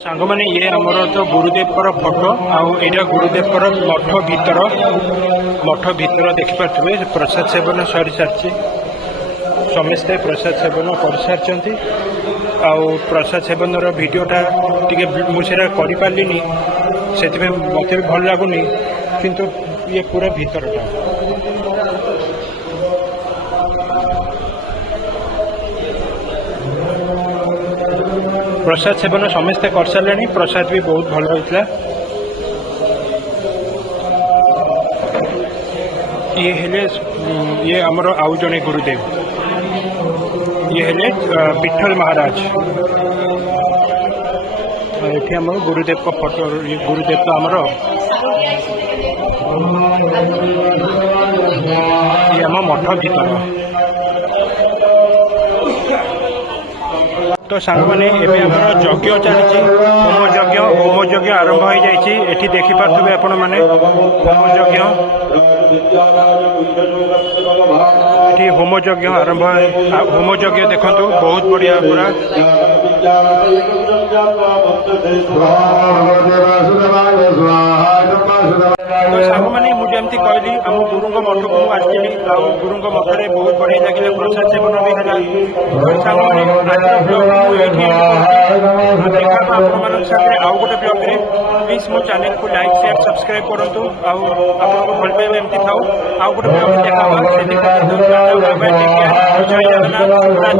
सांग मैंने ये आमर तो गुरुदेव फोटो आईटा गुरुदेव मठ भीतर देखिपे प्रसाद सेवन सरी सारी समस्ते प्रसाद सेवन कर सारी प्रसाद सेवन भिडटा टी मुझे करें से मत भी भल लगुनि किंतु ये पूरा भीतरटा प्रसाद सेवन समस्ते कर सारे प्रसाद भी बहुत भल होता ये हेले ये आमर आउ जड़े गुरुदेव ये हेले विठल महाराज ये आम गुरुदेव को फोटो ये गुरुदेव तो आमर ये आम मठ भीतर तो सांग मैंने यज्ञ चली होम यज्ञ आरंभ हो जाए देखिपे आपण मैंने होम यज्ञ आरंभ होम यज्ञ देखु बहुत बढ़िया पूरा तो सांग मैंने मुझे कहली आम गुरु मठ को आसली गुरु मठे बहुत बढ़िया लगे प्रसाद सेवन भी है सांग मैंने आउ गोटे ब्लॉग रे प्लीज मो चैनल को लाइक शेयर सब्सक्राइब करूँ आपको भल पाइबा एमती था आउ गोटे ब्लॉग देखा जय जगन्नाथ।